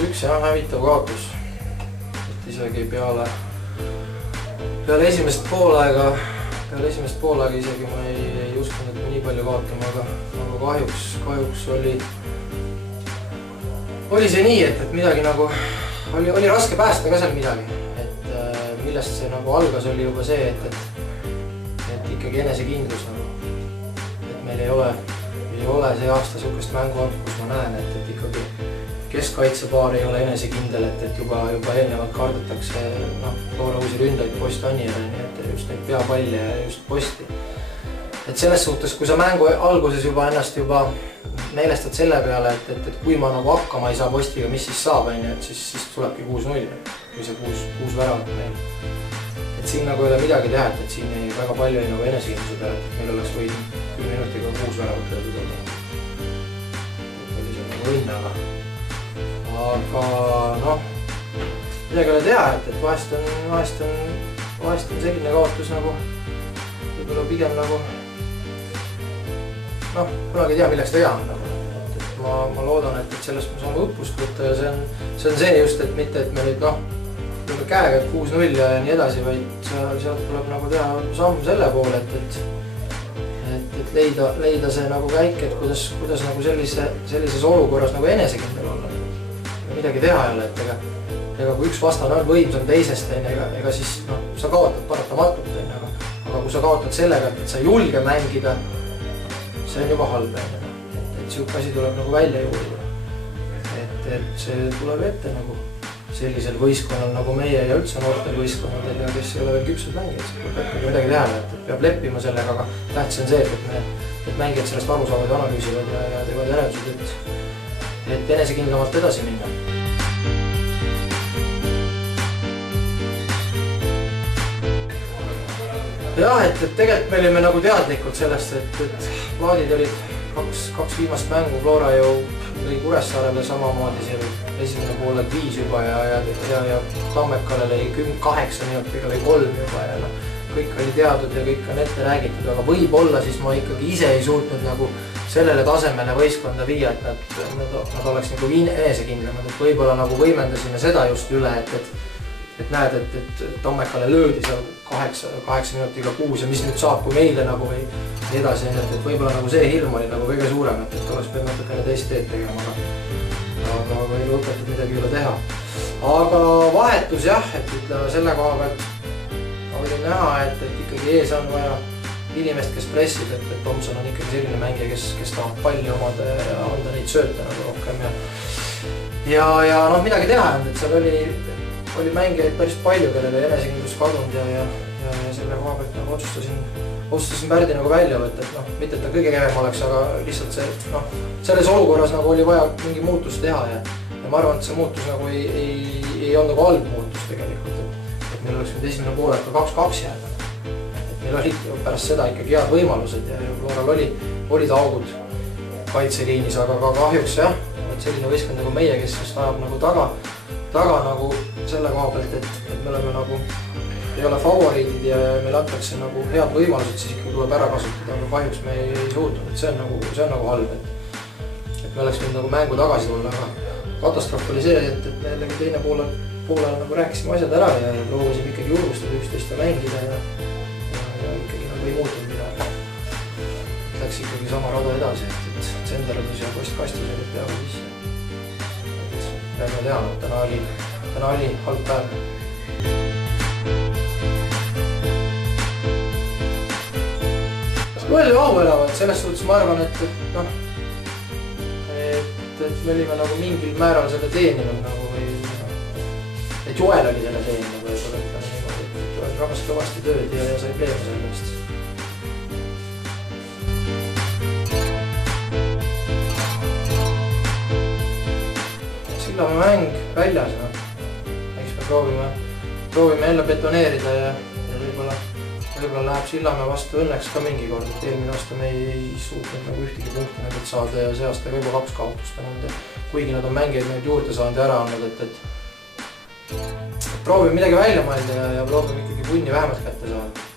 6-1 jah, hävitav kaotus. Et isegi peale esimest poolaega isegi ma ei uskunud, et me nii palju kaotame, aga kahjuks oli see nii, et midagi nagu oli raske päästa ka seal midagi. Et millest see nagu algas, oli juba see, et ikkagi enesekindlus nagu. Et meil ei ole see aasta sihukest mängu olnud, kus ma näen, et ikkagi keskkaitsepaar ei ole enesekindel, et juba eelnevalt kardetakse Flora uusi ründajaid post Anijale, nii et just neid peapalle ja just posti. Et selles suhtes, kui sa mängu alguses juba ennast meelestad selle peale, et kui ma nagu hakkama ei saa postiga, mis siis saab, et siis tulebki 6-0, kui see 6 väravat meil. Et siin nagu ei ole midagi teha, et siin väga palju ei nagu enesekindluse peale, et meil oleks võinud 10 minutiga 6 väravat löödud olla. Et oli see nagu õnne, aga noh, midagi ei ole teha, et vahest on selline kaotus nagu võib-olla pigem nagu kunagi ei tea, milleks ta hea on nagu. Et ma loodan, et sellest me saame õppust võtta ja see on see just, et mitte, et me nüüd lööme käega, et 6-0 ja nii edasi, vaid sealt tuleb nagu teha samm selle poole, et leida see nagu käik, et kuidas nagu sellises olukorras nagu enesekindel olla. Midagi teha ei ole, et ega kui üks vastane on võimsam teisest, ega siis sa kaotad paratamatult, aga kui sa kaotad sellega, et sa ei julge mängida, see on juba halb, et sihuke asi tuleb nagu välja juurde. Et see tuleb ette nagu sellisel võistkonnal nagu meie ja üldse noortel võistkonnadel ja kes ei ole veel küpsed mängijad, siis peab midagi teha, et peab leppima sellega, aga tähtis on see, et mängijad sellest aru saavad, analüüsivad ja teevad järeldused, et enesekindlamalt edasi minna. Jah, et tegelikult me olime nagu teadlikud sellest, et plaadid olid kaks viimast mängu, Flora ju lõi Kuressaarele samamoodi, see oli esimene pooled 5 juba ja Tammekale lõi 8 minutiga lõi 3 juba ja kõik oli teadnud ja kõik on ette räägitud, aga võib-olla siis ma ikkagi ise ei suutnud nagu sellele tasemele võistkonda viia, et nad oleks nagu enesekindlamad, et võib-olla nagu võimendasime seda just üle, et näed, et Tammekale löödi seal 8 minutiga 6 ja mis nüüd saab, kui meile nagu või nii edasi, et võib-olla nagu see hirm oli nagu kõige suurem, et oleks pidanud natukene teist teed tegema, aga elu õpetab midagi ei ole teha. Aga vahetus jah, et ütleme selle koha pealt ma võin näha, et ikkagi ees on vaja inimest, kes pressib, et Tomson on ikkagi selline mängija, kes tahab palli omada ja anda neid sööta nagu rohkem ja midagi teha on, et seal oli mängijaid päris palju, kellele enesekindlus kadunud ja selle koha pealt nagu otsustasin Pärdi nagu välja võtta, et mitte, et ta kõige kehvem oleks, aga lihtsalt selles olukorras nagu oli vaja mingi muutus teha ja ma arvan, et see muutus nagu ei olnud nagu halb muutus tegelikult, et meil oleks nüüd esimene poolek ka 2-2 jääda. Et meil olid pärast seda ikkagi head võimalused ja Floral olid augud kaitseliinis, aga kahjuks jah, et selline võistkond nagu meie, kes just ajab nagu taga nagu selle koha pealt, et me oleme nagu ei ole favoriidid ja meil antakse nagu head võimalused, siis ikkagi tuleb ära kasutada, aga kahjuks me ei suutnud, et see on nagu halb, et me oleks võinud nagu mängu tagasi tulla, aga katastroof oli see, et me jällegi teine poolel nagu rääkisime asjad ära ja proovisime ikkagi julgustada üksteist ja mängida ja ikkagi nagu ei muutunud midagi. Läks ikkagi sama rada edasi, et tsenderlus ja postkastus olid peale sisse. Peame teame, et täna oli halb päev. Mõeldi auelavad, selles suhtes ma arvan, et me olime nagu mingil määral selle teeninud nagu või et Joel oli selle teeninud võib-olla, et Joel rabas kõvasti tööd ja sai pleema sellest. Sillamäe mäng väljas, eks me proovime jälle betoneerida ja võib-olla läheb Sillamäe vastu õnneks ka mingi kord, et eelmine aasta me ei suutnud nagu ühtegi punkti nendelt saada ja see aasta võib-olla 2 kaotust on olnud, kuigi nad on mängijaid nüüd juurde saanud ja ära andnud, et proovime midagi välja mõelda ja proovime ikkagi punni vähemalt kätte saada.